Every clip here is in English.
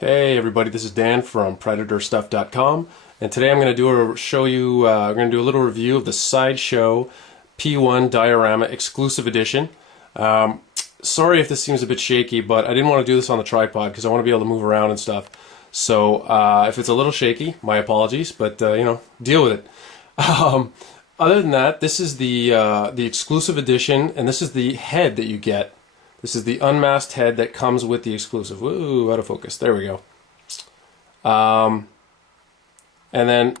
Hey everybody, this is Dan from PredatorStuff.com, and today I'm going to do a little review of the Sideshow P1 Diorama Exclusive Edition. Sorry if this seems a bit shaky, but I didn't want to do this on the tripod because I want to be able to move around and stuff. So if it's a little shaky, my apologies, but deal with it. Other than that, this is the exclusive edition, and this is the head that you get. This is the Unmasked Head that comes with the exclusive. Woo, out of focus. There we go. And then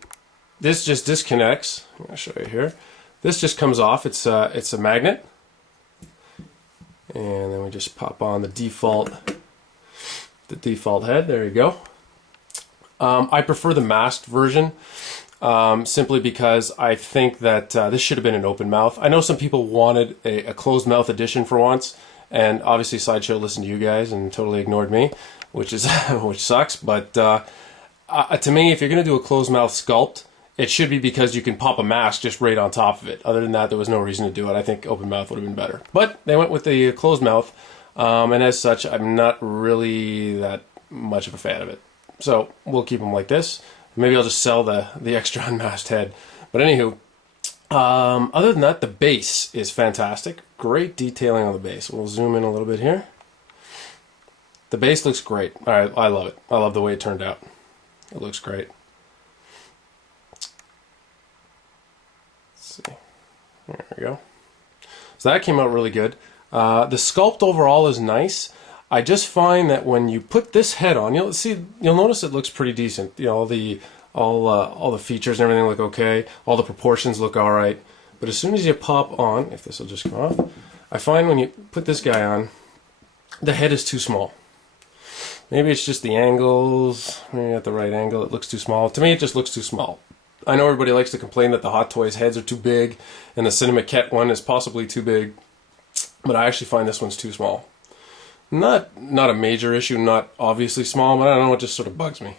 this just disconnects. I'll show you here. This just comes off. It's a magnet. And then we just pop on the default head. There you go. I prefer the masked version simply because I think that this should have been an open mouth. I know some people wanted a closed mouth edition for once. And obviously Sideshow listened to you guys and totally ignored me, which sucks. But to me, if you're going to do a closed mouth sculpt, it should be because you can pop a mask just right on top of it. Other than that, there was no reason to do it. I think open mouth would have been better. But they went with the closed mouth, and as such, I'm not really that much of a fan of it. So we'll keep them like this. Maybe I'll just sell the extra unmasked head. But anywho, other than that, the base is fantastic. Great detailing on the base. We'll zoom in a little bit here. The base looks great. I love it. I love the way it turned out. It looks great. Let's see. There we go. So that came out really good. The sculpt overall is nice. I just find that when you put this head on, you'll notice it looks pretty decent. You know, all the features and everything look okay. All the proportions look all right. But as soon as you pop on, if this will just come off, I find when you put this guy on, the head is too small. Maybe it's just the angles. Maybe at the right angle it looks too small. To me, it just looks too small. I know everybody likes to complain that the Hot Toys heads are too big and the Cinemaquette one is possibly too big, but I actually find this one's too small. Not a major issue, not obviously small, but I don't know, it just sort of bugs me.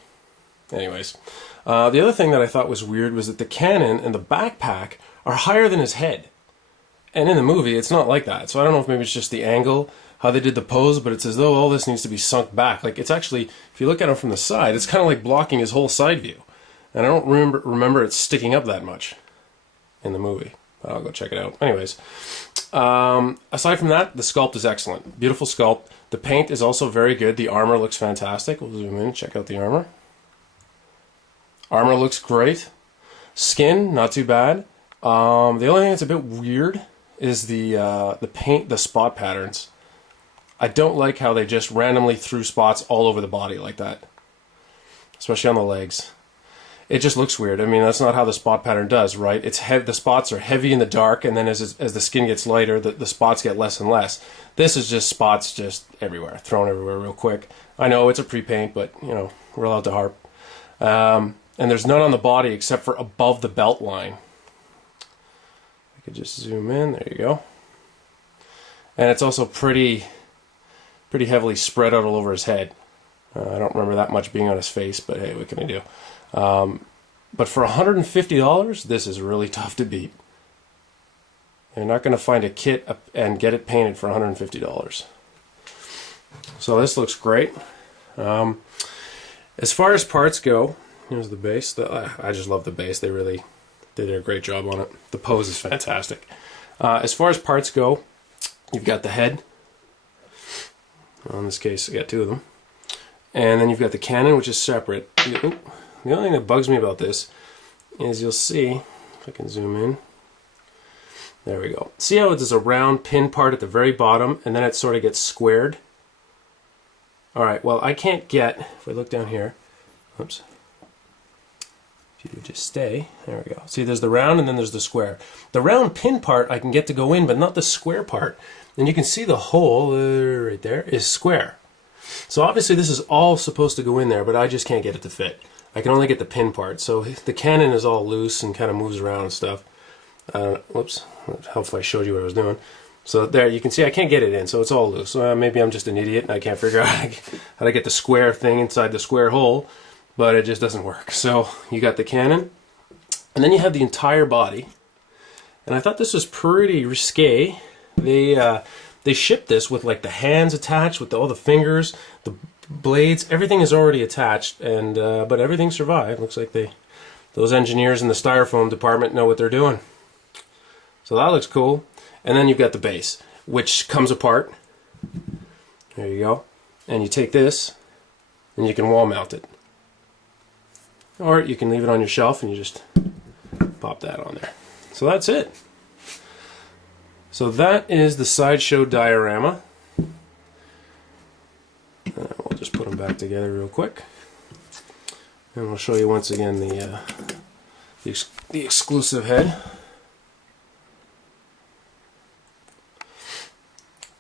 Anyways, the other thing that I thought was weird was that the cannon and the backpack are higher than his head. And in the movie, it's not like that. So I don't know if maybe it's just the angle, how they did the pose, but it's as though all this needs to be sunk back. Like, it's actually, if you look at him from the side, it's kind of like blocking his whole side view. And I don't remember it sticking up that much in the movie. But I'll go check it out. Anyways, aside from that, the sculpt is excellent. Beautiful sculpt. The paint is also very good. The armor looks fantastic. We'll zoom in, check out the armor. Armor looks great. Skin, not too bad. The only thing that's a bit weird is the paint, the spot patterns. I don't like how they just randomly threw spots all over the body like that, especially on the legs. It just looks weird. I mean, that's not how the spot pattern does, right? The spots are heavy in the dark, and then as the skin gets lighter, the spots get less and less. This is just spots just everywhere, thrown everywhere real quick. I know it's a pre-paint, but we're allowed to harp. And there's none on the body except for above the belt line. I could just zoom in. There you go. And it's also pretty heavily spread out all over his head. I don't remember that much being on his face, but hey, what can I do? But for $150, this is really tough to beat. You're not going to find a kit and get it painted for $150. So this looks great. As far as parts go, here's the base. I just love the base. They really did a great job on it. The pose is fantastic. As far as parts go, you've got the head. Well, in this case, I got two of them. And then you've got the cannon, which is separate. The only thing that bugs me about this is you'll see, if I can zoom in. There we go. See how there's a round pin part at the very bottom, and then it sort of gets squared? Alright, well, I can't get, if we look down here, oops. If you just stay, there we go. See, there's the round and then there's the square. The round pin part I can get to go in, but not the square part. And you can see the hole right there is square. So obviously this is all supposed to go in there, but I just can't get it to fit. I can only get the pin part. So the cannon is all loose and kind of moves around and stuff. Whoops, hopefully I showed you what I was doing. So there, you can see I can't get it in, so it's all loose. Maybe I'm just an idiot and I can't figure out how to get the square thing inside the square hole. But it just doesn't work. So you got the cannon, and then you have the entire body. And I thought this was pretty risque. They shipped this with like the hands attached, with all the fingers, the blades, everything is already attached, and but everything survived. Looks like those engineers in the styrofoam department know what they're doing. So that looks cool. And then you've got the base, which comes apart. There you go. And you take this, and you can wall mount it. Or you can leave it on your shelf and you just pop that on there. So that's it. So that is the Sideshow diorama. We'll just put them back together real quick. And we'll show you once again the exclusive head.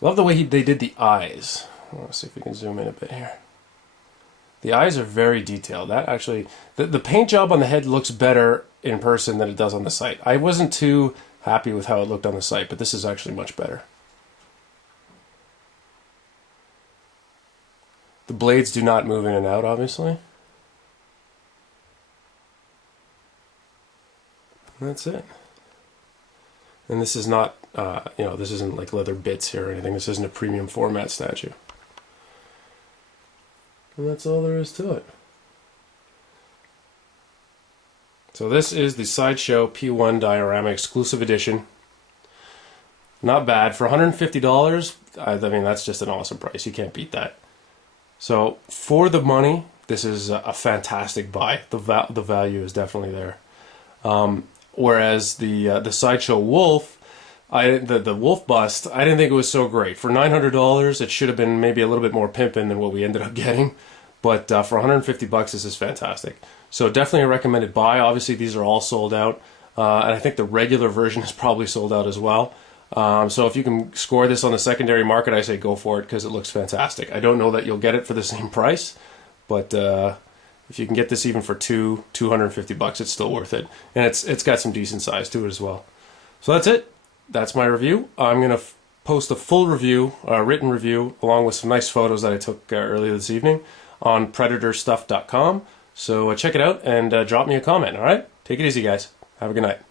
Love the way they did the eyes. Let's see if we can zoom in a bit here. The eyes are very detailed. That actually, the paint job on the head looks better in person than it does on the site. I wasn't too happy with how it looked on the site, but this is actually much better. The blades do not move in and out, obviously. And that's it. And this is not, this isn't like leather bits here or anything. This isn't a premium format statue. And that's all there is to it. So this is the Sideshow P1 Diorama Exclusive Edition. Not bad. For $150, I mean, that's just an awesome price. You can't beat that. So for the money, this is a fantastic buy. The value is definitely there. Whereas the Sideshow Wolf, the Wolf bust, I didn't think it was so great. For $900, it should have been maybe a little bit more pimping than what we ended up getting. But for $150, this is fantastic. So definitely a recommended buy. Obviously, these are all sold out. And I think the regular version is probably sold out as well. So if you can score this on the secondary market, I say go for it because it looks fantastic. I don't know that you'll get it for the same price, but if you can get this even for $250, it's still worth it. And it's got some decent size to it as well. So that's it. That's my review. I'm going to post a full review, written review, along with some nice photos that I took earlier this evening on predatorstuff.com. So check it out and drop me a comment, all right? Take it easy, guys. Have a good night.